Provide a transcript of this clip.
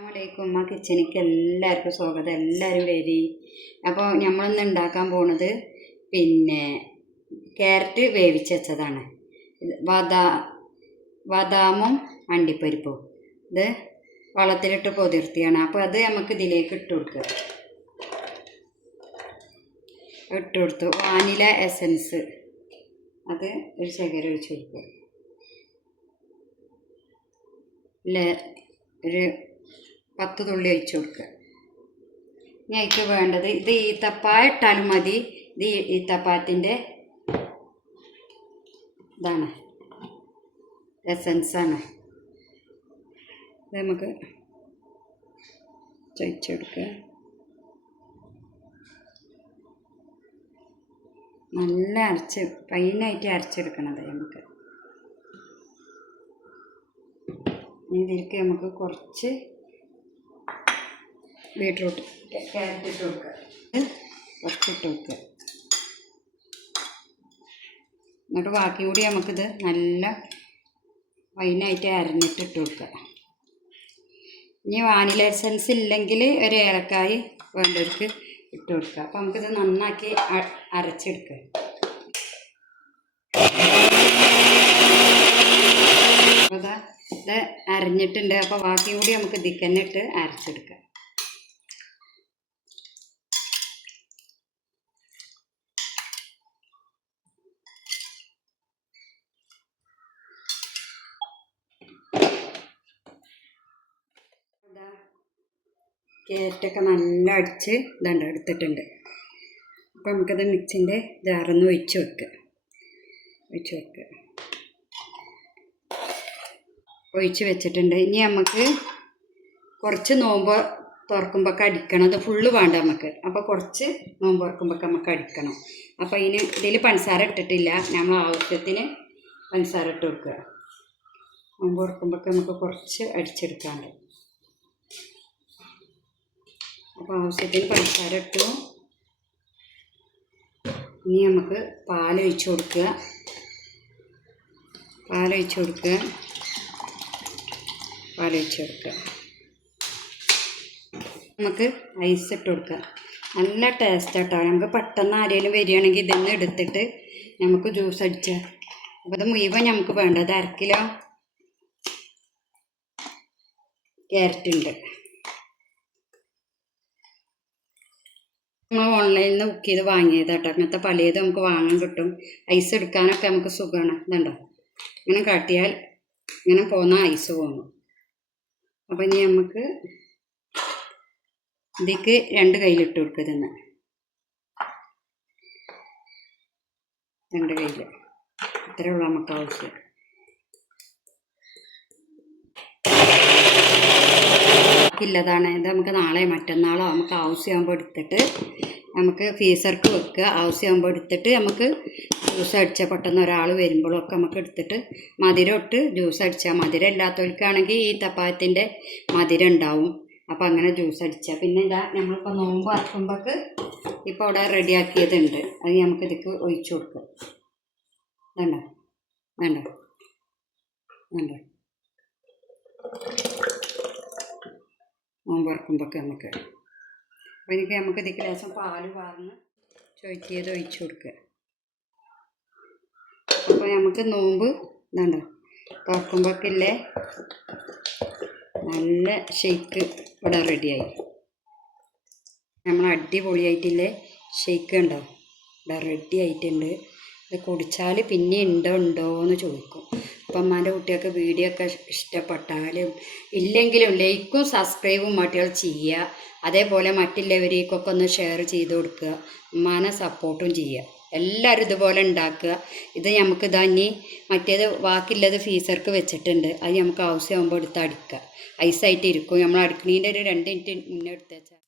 അസ്സാമലൈക്കും ഉമ്മ കിച്ചണിക്ക് എല്ലാവർക്കും സ്വാഗതം. എല്ലാവരും വരി. അപ്പോൾ നമ്മളിന്ന് ഉണ്ടാക്കാൻ പോണത് പിന്നെ ക്യാരറ്റ് വേവിച്ച് വെച്ചതാണ്. ബദാ ബദാമും അണ്ടിപ്പരിപ്പും. ഇത് വെള്ളത്തിലിട്ട് പൊതിർത്തിയാണ്. അപ്പോൾ അത് നമുക്ക് ഇതിലേക്ക് ഇട്ട് കൊടുക്കുക ഇട്ട് കൊടുത്തു. Vanilla essence. അത് ഒരു ശേഖരം ഒഴിച്ച് കൊടുക്കുക ഒരു പത്ത് തുള്ളി ഒഴിച്ചു കൊടുക്കുക. ഇനി അതിക്ക് വേണ്ടത് ഇത് ഈത്തപ്പായ ഇട്ടാലും മതി. ഇത് ഈത്തപ്പായത്തിന്റെ ഇതാണ്. എസൻസാണ് ഇത് നമുക്ക് ചൊയ്ച്ചെടുക്കുക നല്ല അരച്ച് ഫൈനായിട്ട് അരച്ചെടുക്കണത് നമുക്ക്. ഇതിലേക്ക് നമുക്ക് കുറച്ച് ബീട്രൂട്ട്. ക്യാരറ്റ് ഇട്ട് കൊടുക്കുക കുറച്ച് ഇട്ട് കൊടുക്കുക എന്നിട്ട് ബാക്കി കൂടി നമുക്കിത് നല്ല ഫൈനായിട്ട് അരഞ്ഞിട്ട് ഇട്ട് കൊടുക്കുക ഇനി വാനില എസൻസ് ഇല്ലെങ്കിൽ ഒരു ഏലക്കായി വേണ്ടവർക്ക് ഇട്ട് കൊടുക്കുക അപ്പോൾ നമുക്കിത് നന്നാക്കി അരച്ചെടുക്കുക അപ്പോൾ ഇതാ ഇത് അരഞ്ഞിട്ടുണ്ട്. അപ്പോൾ ബാക്കി കൂടി നമുക്ക് ഇതിൽ തന്നെ ഇട്ട് അരച്ചെടുക്കാം. കേരറ്റൊക്കെ നല്ല അടിച്ച് ഇതുണ്ട് എടുത്തിട്ടുണ്ട്. അപ്പോൾ നമുക്കത് മിക്സിന്റെ ജാറൊന്ന് ഒഴിച്ച് വെക്കുക ഒഴിച്ച് വെക്കുക ഒഴിച്ച് വെച്ചിട്ടുണ്ട്. ഇനി നമുക്ക് കുറച്ച് നോമ്പ് തുറക്കുമ്പോഴൊക്കെ അടിക്കണം. അത് ഫുള്ള് വേണ്ട നമുക്ക്. അപ്പോൾ കുറച്ച് നോമ്പ് തുറക്കുമ്പോഴൊക്കെ നമുക്ക് അടിക്കണം. അപ്പോൾ ഇതിന് ഇതിൽ പഞ്ചസാര ഇട്ടിട്ടില്ല. നമ്മൾ ആവശ്യത്തിന് പഞ്ചസാര ഇട്ട് കൊടുക്കുക നോമ്പ് തുറക്കുമ്പോഴൊക്കെ നമുക്ക് കുറച്ച് അടിച്ചെടുക്കാണ്ട്. അപ്പോൾ ആവശ്യത്തിന് പഞ്ചസാര ഇട്ടു. ഇനി നമുക്ക് പാലൊഴിച്ച് കൊടുക്കുക. പാലൊഴിച്ച് കൊടുക്കുക. പാലൊഴിച്ച് കൊടുക്കുക. നമുക്ക് ഐസ് ഇട്ട് കൊടുക്കുക. നല്ല ടേസ്റ്റ് കേട്ടോ നമുക്ക് പെട്ടെന്ന് ആരെങ്കിലും വരികയാണെങ്കിൽ ഇതൊന്ന് എടുത്തിട്ട് നമുക്ക് ജ്യൂസ് അടിച്ചാൽ അപ്പോൾ ഇത് മുഴുവൻ നമുക്ക് വേണ്ടത് അര കിലോ ക്യാരറ്റ് ഉണ്ട്. നമ്മൾ ഓൺലൈനിൽ നിന്ന് ബുക്ക് ചെയ്ത് വാങ്ങിയത് കേട്ടോ അങ്ങനത്തെ പലതും നമുക്ക് വാങ്ങാൻ കിട്ടും. ഐസ് എടുക്കാനൊക്കെ നമുക്ക് സുഖമാണ് ഇതുണ്ടോ? ഇങ്ങനെ കാട്ടിയാൽ ഇങ്ങനെ പോകുന്ന ഐസ് പോകുന്നു അപ്പം ഇനി നമുക്ക് ഇതിക്ക് രണ്ട് കയ്യിലിട്ട് കൊടുക്കുക ഇതെന്ന്. രണ്ട് കയ്യിൽ ഇത്രയുള്ള നമുക്ക് ആവശ്യം. ഇല്ലതാണ് ഇത് നമുക്ക് നാളെ മറ്റന്നാളോ നമുക്ക് ആവശ്യമാകുമ്പോൾ എടുത്തിട്ട് നമുക്ക് ഫീസർക്ക് വെക്കുക. ആവശ്യമാകുമ്പോൾ എടുത്തിട്ട് നമുക്ക് ജ്യൂസ് അടിച്ചാൽ പെട്ടെന്ന് ഒരാൾ വരുമ്പോഴൊക്കെ നമുക്ക് എടുത്തിട്ട് മധുരം ഇട്ട് ജ്യൂസ് അടിച്ചാൽ മധുരം ഇല്ലാത്തവർക്കാണെങ്കിൽ ഈ തപ്പായത്തിന്റെ മധുരം ഉണ്ടാവും. അപ്പോൾ അങ്ങനെ ജ്യൂസ് അടിച്ചാൽ. പിന്നെ ഇതാ നമ്മളിപ്പോൾ നോമ്പ് അറക്കുമ്പോൾക്ക് ഇപ്പോൾ അവിടെ റെഡിയാക്കിയതുണ്ട്. അത് നമുക്ക് ഇതിക്ക് ഒഴിച്ചു കൊടുക്കുക വേണ്ട. വേണ്ട. വേണ്ട. നോമ്പ് തുറക്കുമ്പോഴൊക്കെ നമുക്ക്. അപ്പോൾ എനിക്ക് നമുക്ക് ഇതിക്ക് ലേശം പാൽ പാർന്ന് ചുവറ്റിയത് ഒഴിച്ചു കൊടുക്കുക. അപ്പോൾ നമുക്ക് നോമ്പ് ഇതാണ്ട? തുറക്കുമ്പോഴൊക്കെ നല്ല ഷെയ്ക്ക് ഇവിടെ റെഡിയായി. നമ്മൾ അടിപൊളിയായിട്ടില്ലേ ഷെയ്ക്ക് ഉണ്ടോ ഇവിടെ റെഡി ആയിട്ടുണ്ട് ഇത് കുടിച്ചാൽ പിന്നെ ഉണ്ടോ ഉണ്ടോ എന്ന് ചോദിക്കും. അപ്പം അമ്മാന്റെ കുട്ടികൾക്ക് വീഡിയോ ഒക്കെ ഇഷ്ടപ്പെട്ടാലും ഇല്ലെങ്കിലും ലൈക്കും സബ്സ്ക്രൈബും മറ്റുകൾ ചെയ്യുക. അതേപോലെ മറ്റുള്ളവരേക്കൊക്കെ ഒന്ന് ഷെയർ ചെയ്ത് കൊടുക്കുക. ഉമ്മാനെ സപ്പോർട്ടും ചെയ്യുക. എല്ലാവരും ഇതുപോലെ ഉണ്ടാക്കുക. ഇത് നമുക്ക് ഇതാ ഇനി മറ്റേത് ബാക്കിയുള്ളത് ഫീസർക്ക് വെച്ചിട്ടുണ്ട്. അത് നമുക്ക് ആവശ്യമാകുമ്പോൾ എടുത്ത് അടിക്കുക. ഐസായിട്ട് ഇരിക്കും. നമ്മൾ അടുക്കണീന്റെ ഒരു രണ്ട് മിനിറ്റ് മുന്നേ എടുത്ത് വെച്ചാൽ